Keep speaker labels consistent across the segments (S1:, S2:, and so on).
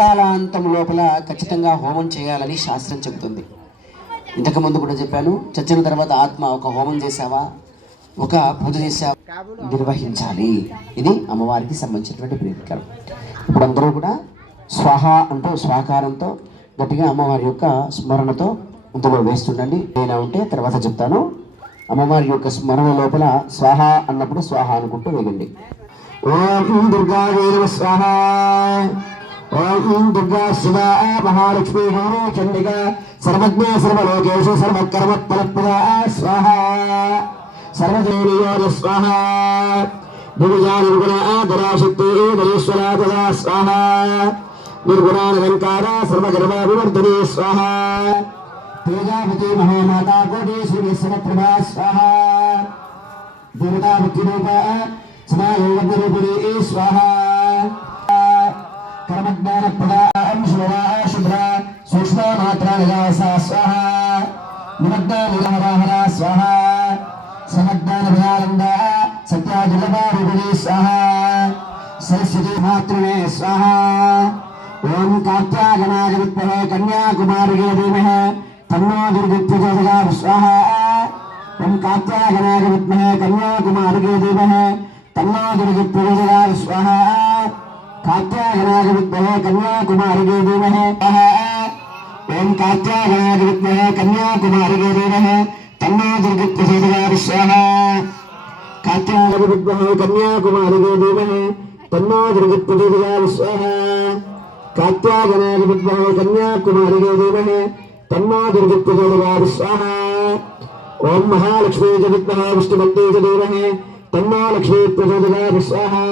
S1: కృతకాలాంతం లోపల ఖచ్చితంగా హోమం చేయాలని శాస్త్రం చెబుతుంది. ఇంతకు ముందు కూడా చెప్పాను చచ్చిన తర్వాత ఆత్మ ఒక హోమం చేసావా ఒక పూజ చేసావా నిర్వహించాలి. ఇది అమ్మవారికి సంబంధించినటువంటి ప్రీతికరం ఇప్పుడు అందరూ కూడా స్వాహ అంటూ స్వాకారంతో గట్టిగా అమ్మవారి యొక్క స్మరణతో ఇందులో వేస్తుండండి. ఏదైనా ఉంటే తర్వాత చెప్తాను. అమ్మవారి యొక్క స్మరణ లోపల స్వాహ అన్నప్పుడు స్వాహ అనుకుంటూ వేయండి ఓం దుర్గా ओम ह्रीं दुर्गा शिवा महालक्ष्मी गौरी चंडिका सर्वज्ञ सर्वलोकेशु सर्वकर्मत्परप्रदा स्वाहा। सर्वदेवीयोज स्वाहा। भुविजा निर्गुणा धराशक्ति धरेश्वरा तदा स्वाहा। निर्गुणा निरंकारा सर्वगर्वा विवर्धने स्वाहा। तेजापति महामाता कोटि विश्वप्रभा स्वाहा। देवता भक्ति रूपा स्वाहा। नमग्नानप्रदा अं शुभा शुभ्रा सूक्ष्ममात्रा निरासा स्वाहा निमग्नानिलहराहरा स्वाहा समग्नानभयानन्दा सत्याजुलभारूपिणी स्वाहा सरस्वती मातृणे स्वाहा ओम कार्त्यागनागवित्महे कन्याकुमारिगे धीमहे तन्नो दुर्गुप्तजगाव स्वाहा ओम कार्त्यागनागवित्महे कन्याकुमारिगे धीमहे तन्नो दुर्गुप्तजगाव स्वाहा। कात्यागनाज विद्महे कन्याकुमारी के धीमहे ओम कात्यागनाज विद्महे कन्याकुमारी के धीमहे तन्नो दुर्गे प्रचोदयात् स्वाहा कात्यागनाज विद्महे कन्याकुमारी के धीमहे तन्नो दुर्गे प्रचोदयात् स्वाहा कात्यागनाज विद्महे कन्याकुमारी के धीमहे तन्नो दुर्गे प्रचोदयात् स्वाहा ओम महालक्ष्मी च विद्महे विष्णुमन्ते च धीमहे तन्नो लक्ष्मी प्रचोदयात् स्वाहा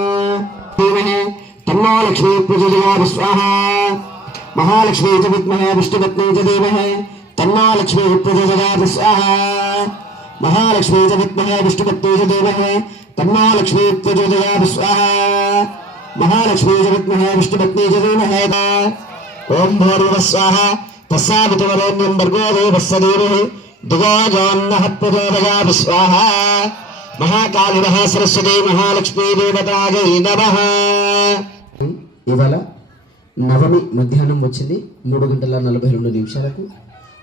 S1: धीमहे तन्नो लक्ष्मी प्रचोदया स्वाहा। महालक्ष्मी च विद्महे, विष्णुपत्नी च देवहे। तन्नो स्वाहा। महालक्ष्मी च विद्महे, विष्णुपत्नी च देवहे। तन्नो स्वाहा। महालक्ष्मी च विद्महे, विष्णुपत्नी च देवहे। ओम स्वाहा। तस्सावितुवरेण्यं भर्गो देवस्य देवः। दुगाजान्नः सरस्वती, महालक्ष्मी देवतायै नमः। ఇవాళ నవమి మధ్యాహ్నం వచ్చింది. మూడు గంటల నలభై రెండు నిమిషాలకు.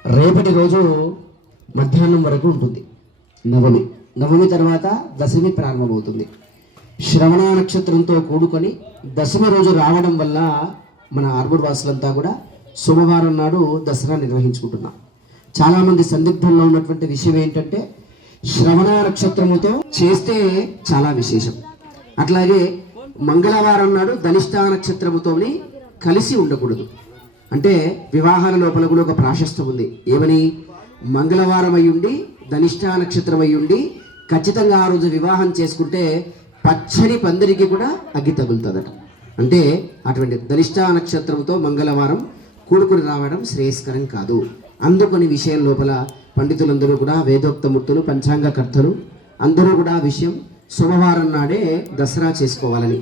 S1: రేపటి రోజు మధ్యాహ్నం వరకు ఉంటుంది. నవమి. నవమి తర్వాత దశమి ప్రారంభమవుతుంది. శ్రవణ నక్షత్రంతో కూడుకొని దశమి రోజు రావడం వల్ల మన ఆర్బుడ్ వాసులంతా కూడా సోమవారం నాడు దసరా నిర్వహించుకుంటున్నాం. చాలామంది సందిగ్ధంలో ఉన్నటువంటి విషయం ఏంటంటే శ్రవణ నక్షత్రముతో చేస్తే చాలా విశేషం. అట్లాగే మంగళవారం నాడు ధనిష్టా నక్షత్రముతోని కలిసి ఉండకూడదు. అంటే వివాహాల లోపల కూడా ఒక ప్రాశస్తం ఉంది. ఏమని? మంగళవారం అయ్యుండి ధనిష్టా నక్షత్రం అయ్యుండి ఖచ్చితంగా ఆ రోజు వివాహం చేసుకుంటే పచ్చని పందిరికి కూడా అగ్గి తగులుతుందట. అంటే అటువంటి ధనిష్టా నక్షత్రంతో మంగళవారం కూడుకుని రావడం శ్రేయస్కరం కాదు. అందుకొని విషయం లోపల పండితులందరూ కూడా వేదోక్తమూర్తులు పంచాంగకర్తలు అందరూ కూడా ఆ విషయం సోమవారం నాడే దసరా చేసుకోవాలని.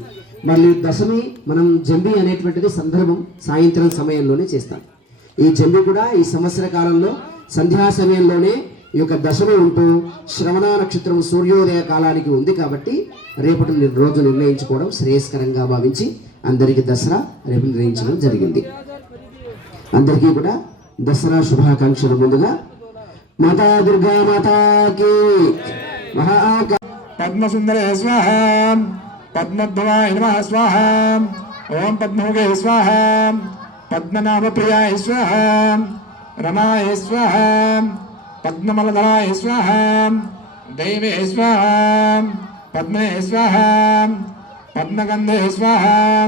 S1: మళ్ళీ దశమి మనం జంబి అనేటువంటిది సందర్భం సాయంత్రం సమయంలోనే చేస్తాం. ఈ జంబి కూడా ఈ సంవత్సర కాలంలో సంధ్యా సమయంలోనే ఈ యొక్క దశమి ఉంటూ శ్రవణ నక్షత్రం సూర్యోదయ కాలానికి ఉంది కాబట్టి రేపటి రోజు నిర్ణయించుకోవడం శ్రేయస్కరంగా భావించి అందరికీ దసరా రేపు నిర్ణయించడం జరిగింది. అందరికీ కూడా దసరా శుభాకాంక్షలు ముందుగా. మాతా దుర్గా మాతాకి. మహాకా
S2: पद्मसुंदरे स्वाहा पद्मध्वाय स्वाहा ओम पद्मे स्वाहा पद्मनाभ प्रिया स्वाहा रमाय स्वाहा पद्ममलधराय स्वाहा दैव स्वाहा पद्मे स्वाहा पद्मगंधे स्वाहा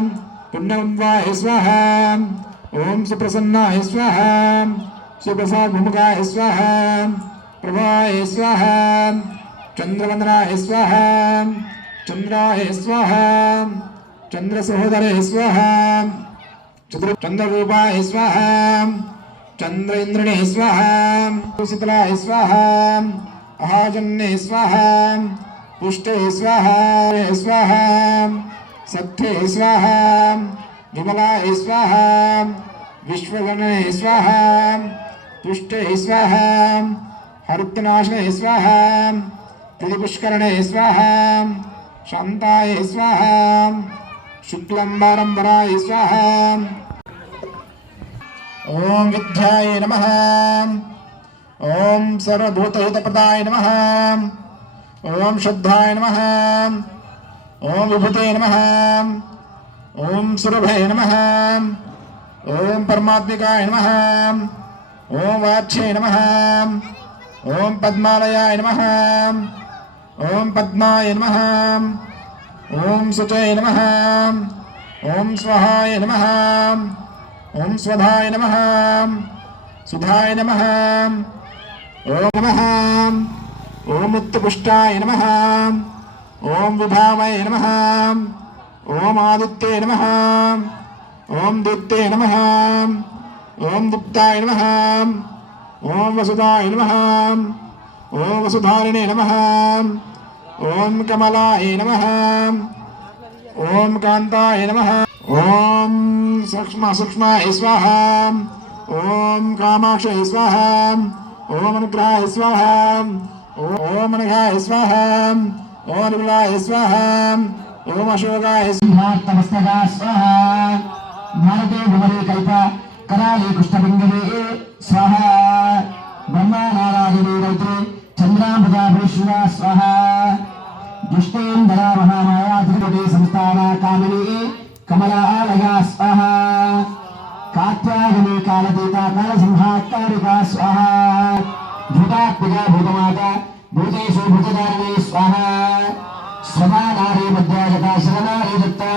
S2: पुण्यवा स्वाहा ओम सुप्रसन्ना स्वाहा सुप्रसाद भूमिका स्वाहा प्रभा स्वाहा चंद्रवंदना हे स्व चंद्र हे स्व चंद्र चन्द्रवन्दनाय हे चन्द्राय स्वः चन्द्रसहोदरे स्वः चतुर् चन्द्ररूपाय स्वः चन्द्र इन्द्रणे स्वः हे स्वः अहाजन्ये स्वः पुष्टे स्वः स्वः सत्ये स्वः विमलाय स्वः विश्वगणे स्वः पुष्टे स्वः हरितनाशने स्वः త్రిపుష్కరణే స్వాహ. శాంతాయ స్వాహ. శుక్లంబరంబరాయ స్వాహ. ఓం విద్యాయ నమ. ఓం సర్వభూతహితప్రదాయ నమ. ఓం శుద్ధాయ నమ. ఓం విభూతే నమ. ఓం సురభయ నమ. ఓం పరమాత్మికాయ నమ. ఓం వాచ్యే నమ. ఓం పద్మాలయాయ నమ. ఓం పద్మాయ నమ ఓం శుచయ నమ ఓం స్వహాయ నమ ఓం స్వధాయ నమ సుధాయ నమ ఓం నమ ఓం ఉత్తపుష్టాయ నమ ఓం విభావయ నమ ఓం ఆదిత్యే నమ ఓం దీప్తే నమ ఓం దీప్తాయ నమ ఓం వసుదాయ నమ ओम वसुधारिणे नमः। ओम कमलाय नमः। ओम कान्ताय नमः। ओम सूक्ष्म सूक्ष्माय स्वाहा। ओम कामाक्षय स्वाहा। ओम अनुग्रहाय स्वाहा। ओम अनुघाय स्वाहा। ओम अनुलाय स्वाहा। ओम अशोकाय स्वाहा
S1: तपस्तगा स्वाहा। भारते भुवने कल्पा कराले कुष्ठबिन्दवे स्वाहा। ब्रह्मा नारायणे रौद्रे चन्द्राम्बुजा भूष्वा स्वाहा दुष्टेन्दरा महामाया त्रिपुटे संस्थाना कामिनी कमला आलया स्वाहा कात्यायनी कालदेता कालसंहाकारिका स्वाहा भूतात्मजा भूतमाता भूतेषु भूतधारिणे स्वाहा स्वमानारे मध्यागता शरणारे दत्ता